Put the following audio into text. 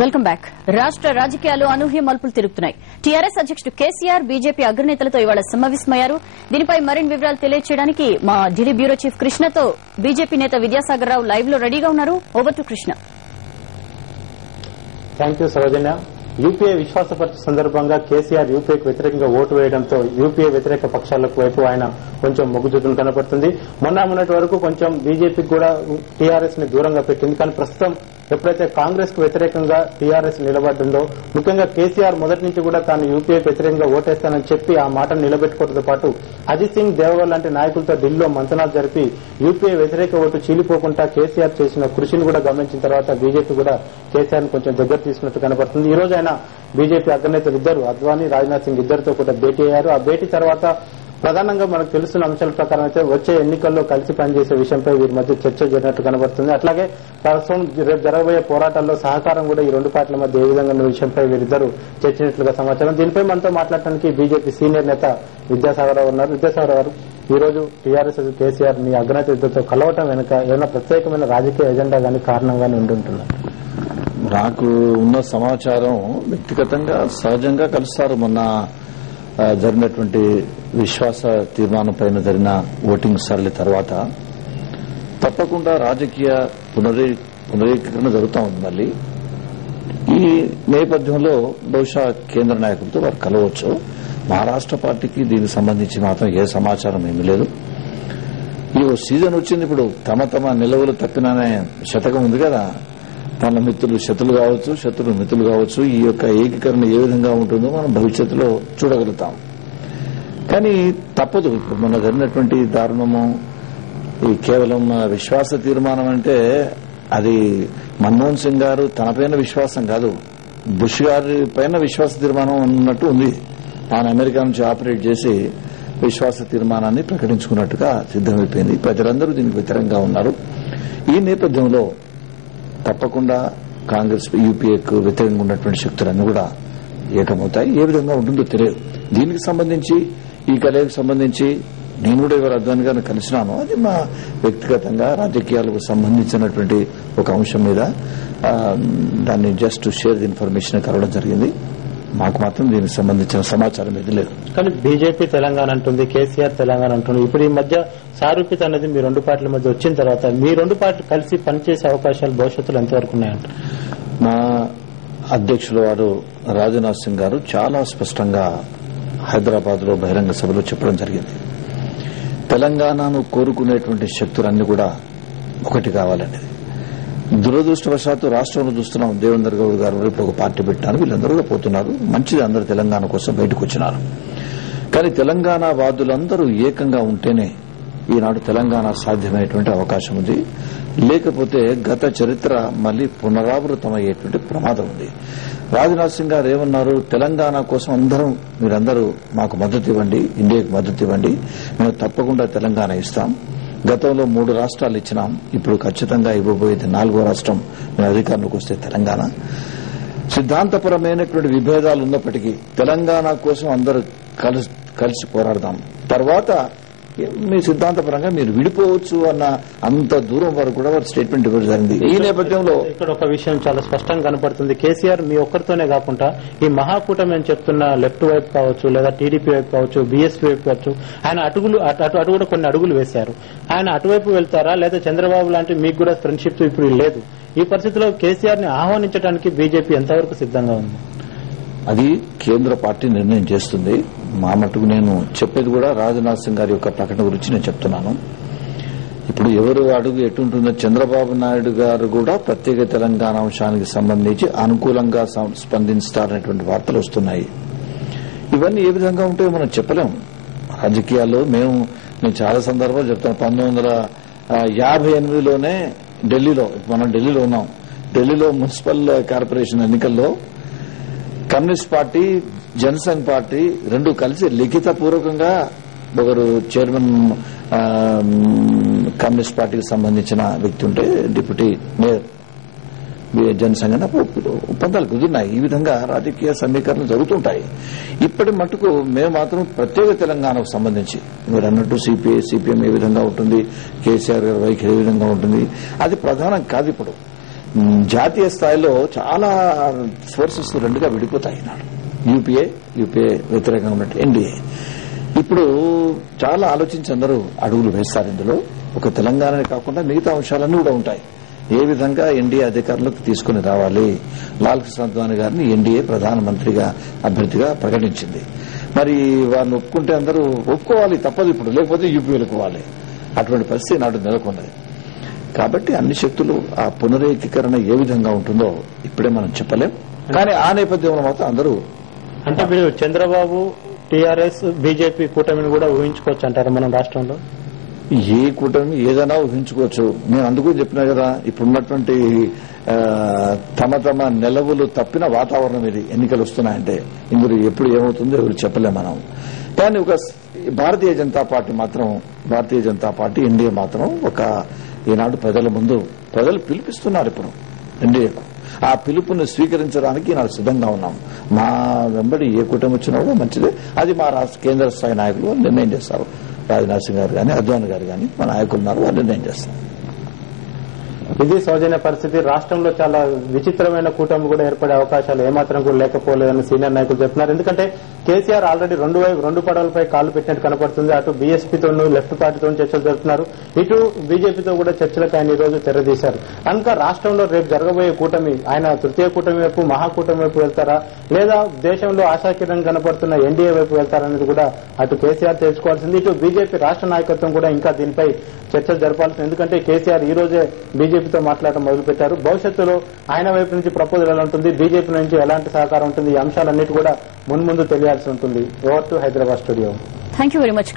Welcome back. రాష్ట్ర రాజకీయాల్లో అనూహ్య మలుపులు తిరుగుతున్నాయి. టీఆర్ఎస్ అధ్యక్షుడు కేసీఆర్ బీజేపీ అగ్రనేతలతో ఇవాళ సమావేశమయ్యారు. దీనిపై మరిన్ని వివరాలు తెలియజేయడానికి మా ఢిల్లీ బ్యూరో చీఫ్ కృష్ణతో బీజేపీ నేత విద్యాసాగర్ రావు లైవ్ లో రెడీగా ఉన్నారు. Over to Krishna. Thank you Sarojanya. UPA విశ్వాసపరిచే సందర్భంగా కేసీఆర్ యూపీఏకి వ్యతిరేకంగా ఓటు వేయడంతో యూపీఏ వ్యతిరేక పక్షాలకు వైపు ఆయన కొంచెం మొగ్గు చూపులు కనపడుతుంది. మొన్నటి వరకు కొంచెం బీజేపీకి కూడా టీఆర్ఎస్ ని దూరంగా పెట్టింది. కానీ ప్రస్తుతం ఎప్పుడైతే కాంగ్రెస్ కు వ్యతిరేకంగా టీఆర్ఎస్ నిలబడ్డందో, ముఖ్యంగా కేసీఆర్ మొదటి నుంచి కూడా తాను యూపీఏకి వ్యతిరేకంగా ఓటేస్తానని చెప్పి ఆ మాటను నిలబెట్టుకోవడంతో పాటు అజిత్ సింగ్ దేవగల్ లాంటి నాయకులతో ఢిల్లీలో మంతనాలు జరిపి యూపీఏ వ్యతిరేక ఓటు చీలిపోకుండా కేసీఆర్ చేసిన కృషిని కూడా గమనించిన తర్వాత బీజేపీ కూడా కేసీఆర్ ను కొంచెం దగ్గర తీసుకున్నట్టు కనపడుతుంది. ఈ రోజు ఆయన బీజేపీ అగ్రనేతలు ఇద్దరు అద్వానీ, రాజ్నాథ్ సింగ్ ఇద్దరితో కూడా భేటీ అయ్యారు. ఆ భేటీ తర్వాత ప్రధానంగా మనకు తెలుస్తున్న అంశాల ప్రకారం అయితే వచ్చే ఎన్నికల్లో కలిసి పనిచేసే విషయంపై వీరి మధ్య చర్చ జరిగినట్టు కనబడుతుంది. అట్లాగే ప్రస్తుతం రేపు జరగబోయే పోరాటాల్లో సహకారం కూడా ఈ రెండు పార్టీల మధ్య ఏ విధంగా ఉన్న విషయంపై వీరిద్దరు చర్చించినట్లుగా సమాచారం. దీనిపై మనతో మాట్లాడటానికి బీజేపీ సీనియర్ నేత విద్యాసాగర్ రావు ఉన్నారు. విద్యాసాగర్ గారు, ఈ రోజు టీఆర్ఎస్ కేసీఆర్ మీ అగ్రనేత ఇద్దరితో కలవటం వెనుక ఏమైనా ప్రత్యేకమైన రాజకీయ ఎజెండా గానీ కారణం గానీ ఉంటుంటున్నారు? నాకు ఉన్న సమాచారం వ్యక్తిగతంగా సహజంగా కలుస్తారు. మొన్న జరిగినటువంటి విశ్వాస తీర్మానం పైన జరిగిన ఓటింగ్ సరళి తర్వాత తప్పకుండా రాజకీయ పునరీకరణ జరుగుతూ ఉంది. మళ్ళీ ఈ నేపథ్యంలో బహుశా కేంద్ర నాయకులతో వారు కలవచ్చు. మహారాష్ట్ర పార్టీకి దీనికి సంబంధించి మాత్రం ఏ సమాచారం ఏమీ లేదు. ఈ సీజన్ వచ్చింది. ఇప్పుడు తమ నిలవలు తప్పిననే శతకం ఉంది కదా. తన మిత్రులు శత్రులు కావచ్చు, శత్రులు మిత్రులు కావచ్చు. ఈ యొక్క ఏకీకరణ ఏ విధంగా ఉంటుందో మనం భవిష్యత్తులో చూడగలుగుతాం. కానీ తప్పదు. ఇప్పుడు మొన్న జరిగినటువంటి దారుణము ఈ కేవలం విశ్వాస తీర్మానం అంటే అది మన్మోహన్ సింగ్ గారు తనపైన విశ్వాసం కాదు, బుష్ గారి పైన విశ్వాస తీర్మానం ఉన్నట్టు ఉంది. ఆయన అమెరికా నుంచి ఆపరేట్ చేసి విశ్వాస తీర్మానాన్ని ప్రకటించుకున్నట్టుగా సిద్దమైపోయింది. ప్రజలందరూ దీనికి వ్యతిరేకంగా ఉన్నారు. ఈ నేపథ్యంలో తప్పకుండా కాంగ్రెస్ యూపీఏకు వ్యతిరేకంగా ఉన్నటువంటి శక్తులన్నీ కూడా ఏకమవుతాయి. ఏ విధంగా ఉంటుందో తెలియదు. దీనికి సంబంధించి ఈ కలయికి సంబంధించి నేను కూడా ఇవాళ అద్వానీ గారిని కలిసినాను. అది మా వ్యక్తిగతంగా రాజకీయాలకు సంబంధించినటువంటి ఒక అంశం మీద దాన్ని జస్ట్ షేర్ ది ఇన్ఫర్మేషన్ కలవడం జరిగింది. మాకు మాత్రం దీనికి సంబంధించిన సమాచారం ఏది లేదు. కానీ బీజేపీ తెలంగాణ అంటుంది, కేసీఆర్ తెలంగాణ అంటుంది. ఇప్పుడు ఈ మధ్య సారూప్యత అనేది మీ రెండు పార్టీల మధ్య వచ్చిన తర్వాత మీ రెండు పార్టీలు కలిసి పనిచేసే అవకాశాలు భవిష్యత్తులో ఎంతవరకు ఉన్నాయంట? మా అధ్యక్షుల వారు రాజ్నాథ్ సింగ్ గారు చాలా స్పష్టంగా హైదరాబాద్ లో బహిరంగ సభలో చెప్పడం జరిగింది. తెలంగాణను కోరుకునేటువంటి శక్తులన్నీ కూడా ఒకటి కావాలనేది. దురదృష్టవశాత్తు రాష్ట్రంలో చూస్తున్నాం. దేవేందర్ గౌడ్ గారు ఇప్పుడు ఒక పార్టీ పెట్టినారు. వీళ్ళందరూ కూడా పోతున్నారు. మంచిది, అందరూ తెలంగాణ కోసం బయటకు వచ్చినారు. కానీ తెలంగాణ వాదులందరూ ఏకంగా ఉంటేనే ఈనాడు తెలంగాణ సాధ్యమయ్యేటువంటి అవకాశం ఉంది. లేకపోతే గత చరిత్ర మళ్లీ పునరావృతమయ్యేటువంటి ప్రమాదం ఉంది. రాజ్నాథ్ సింగ్ గారు ఏమన్నారు? తెలంగాణ కోసం మీరందరూ మాకు మద్దతు ఇవ్వండి, ఇండియాకు మద్దతు ఇవ్వండి, మేము తప్పకుండా తెలంగాణ ఇస్తాం. గతంలో 3 రాష్ట్రాలు ఇచ్చినాం, ఇప్పుడు ఖచ్చితంగా ఇవ్వబోయేది 4వ రాష్ట్రం మేము అధికారంలోకి వస్తే తెలంగాణ. సిద్ధాంతపరమైనటువంటి విభేదాలు ఉన్నప్పటికీ తెలంగాణ కోసం అందరూ కలిసి పోరాడదాం. తర్వాత మీ సిద్ధాంతపరంగా మీరు విడిపోవచ్చు అన్న అంత దూరం వరకు కూడా వారు స్టేట్మెంట్ ఇవ్వడం జరిగింది. ఈ నేపథ్యంలో ఇక్కడ ఒక విషయం చాలా స్పష్టంగా కనపడుతుంది. కేసీఆర్ మీ ఒక్కరితోనే కాకుండా ఈ మహాకూటమి అని చెప్తున్న లెఫ్ట్ వైపు కావచ్చు, లేదా టీడీపీ వైపు కావచ్చు, బీఎస్పీ వైపు కావచ్చు, ఆయన అటు కూడా కొన్ని అడుగులు వేశారు. ఆయన అటువైపు వెళ్తారా, లేదా చంద్రబాబు లాంటి మీకు కూడా ఫ్రెండ్షిప్ ఇప్పుడు లేదు. ఈ పరిస్థితిలో కేసీఆర్ ని ఆహ్వానించడానికి బీజేపీ ఎంతవరకు సిద్ధంగా ఉంది? అది కేంద్ర పార్టీ నిర్ణయం చేస్తుంది. మా మటుకు నేను చెప్పేది కూడా రాజ్నాథ్ సింగ్ గారి యొక్క ప్రకటన గురించి నేను చెప్తున్నాను. ఇప్పుడు ఎవరు అడుగు ఎటుంటుందో చంద్రబాబు నాయుడు గారు కూడా ప్రత్యేక తెలంగాణ అంశానికి సంబంధించి అనుకూలంగా స్పందిస్తారనేటువంటి వార్తలు వస్తున్నాయి. ఇవన్నీ ఏ విధంగా ఉంటాయో మనం చెప్పలేం. రాజకీయాల్లో నేను చాలా సందర్భాలు చెప్తాను. 1958లోనే మనం ఢిల్లీలో ఉన్నాం. ఢిల్లీలో మున్సిపల్ కార్పొరేషన్ ఎన్నికల్లో కమ్యూనిస్ట్ పార్టీ, జనసంఘ్ పార్టీ రెండు కలిసి లిఖితపూర్వకంగా ఒకరు చైర్మన్ కమ్యూనిస్ట్ పార్టీకి సంబంధించిన వ్యక్తి ఉంటే డిప్యూటీ మేయర్ జనసంఘ ఒప్పందాలు కుదిరినాయి. ఈ విధంగా రాజకీయ సమీకరణలు జరుగుతుంటాయి. ఇప్పటి మటుకు మేము మాత్రం ప్రత్యేక తెలంగాణకు సంబంధించి మీరు అన్నట్టు సిపిఐ, సిపిఎం ఏ విధంగా ఉంటుంది, కేసీఆర్ గారి వైఖరి ఏ విధంగా ఉంటుంది, అది ప్రధానం కాదు. ఇప్పుడు జాతీయ స్థాయిలో చాలా ఫోర్సెస్ రెండుగా విడిపోతాయి నాడు. యూపీఏ వ్యతిరేకంగా ఉన్నట్టు ఎన్డీఏ. ఇప్పుడు చాలా ఆలోచించి అందరూ అడుగులు వేస్తారు. ఇందులో ఒక తెలంగాణనే కాకుండా మిగతా అంశాలన్నీ కూడా ఉంటాయి. ఏ విధంగా ఎన్డీఏ అధికారంలోకి తీసుకుని రావాలి. లాల్ కృష్ణ అద్వానీ గారిని ఎన్డీఏ ప్రధానమంత్రిగా అభ్యర్థిగా ప్రకటించింది. మరి వారిని ఒప్పుకుంటే అందరూ ఒప్పుకోవాలి, తప్పదు ఇప్పుడు, లేకపోతే యూపీఏలకు పోవాలి. అటువంటి పరిస్థితి నాడు నెలకొన్నది. కాబట్టి అన్ని శక్తులు ఆ పునరేకీకరణ ఏ విధంగా ఉంటుందో ఇప్పుడే మనం చెప్పలేం. కానీ ఆ నేపథ్యంలో మాత్రం అందరూ అంటే మీరు చంద్రబాబు, టీఆర్ఎస్, బీజేపీ కూటమిని కూడా ఊహించుకోవచ్చు అంటారు మనం రాష్ట్రంలో? ఏ కూటమి ఏదైనా ఊహించుకోవచ్చు. నేను అందుకు చెప్పినా కదా, ఇప్పుడున్నటువంటి తమ నెలవులు తప్పిన వాతావరణం ఇది. ఎన్నికలు వస్తున్నాయంటే ఇందులో ఎప్పుడు ఏమవుతుందో ఎవరు చెప్పలేం మనం. కానీ ఒక భారతీయ జనతా పార్టీ ఎన్డీఏ మాత్రం ఒక ఈనాడు ప్రజల ముందు ప్రజలు పిలిపిస్తున్నారు ఇప్పుడు ఎన్డీఏకు. ఆ పిలుపుని స్వీకరించడానికి ఈనాడు సిద్దంగా ఉన్నాం. మా వెంబడి ఏ కూటమి వచ్చినా కూడా మంచిదే. అది మా కేంద్ర స్థాయి నాయకులు నిర్ణయం చేస్తారు. రాజ్నాథ్ సింగ్ గారు కానీ, అద్వానీ గారు కానీ, మా నాయకులు ఉన్నారు, వాళ్ళు నిర్ణయం చేస్తారు. ఇది సౌజన్య పరిస్థితి. రాష్ట్రంలో చాలా విచిత్రమైన కూటమి కూడా ఏర్పడే అవకాశాలు ఏమాత్రం కూడా లేకపోలేదని సీనియర్ నాయకులు చెప్తున్నారు. ఎందుకంటే కేసీఆర్ ఆల్రెడీ రెండు పడవలపై కాలు పెట్టినట్టు కనపడుతుంది. అటు బీఎస్పీతో, లెఫ్ట్ పార్టీతో చర్చలు జరుపుతున్నారు, ఇటు బీజేపీతో కూడా చర్చలకు ఆయన ఈ రోజు తెరదీశారు. కనుక రాష్ట్రంలో రేపు జరగబోయే కూటమి ఆయన తృతీయ కూటమి వైపు, మహాకూటమి వైపు వెళ్తారా, లేదా దేశంలో ఆశాకిరణం కనపడుతున్న ఎన్డీఏ వైపు వెళ్తారనేది కూడా అటు కేసీఆర్ తెలుసుకోవాల్సింది. ఇటు బీజేపీ రాష్ట్ర నాయకత్వం కూడా ఇంకా దీనిపై చర్చలు జరపాల్సింది. ఎందుకంటే కేసీఆర్ ఈ రోజే బీజేపీతో మాట్లాడడం మొదలుపెట్టారు. భవిష్యత్తులో ఆయన వైపు నుంచి ప్రపోజల్ ఎలా ఉంటుంది, బీజేపీ నుంచి ఎలాంటి సహకారం ఉంటుంది, ఈ అంశాలన్నిటి కూడా మున్ముందు తెలియాల్సి ఉంటుంది. Over to Hyderabad studio. Thank you very much.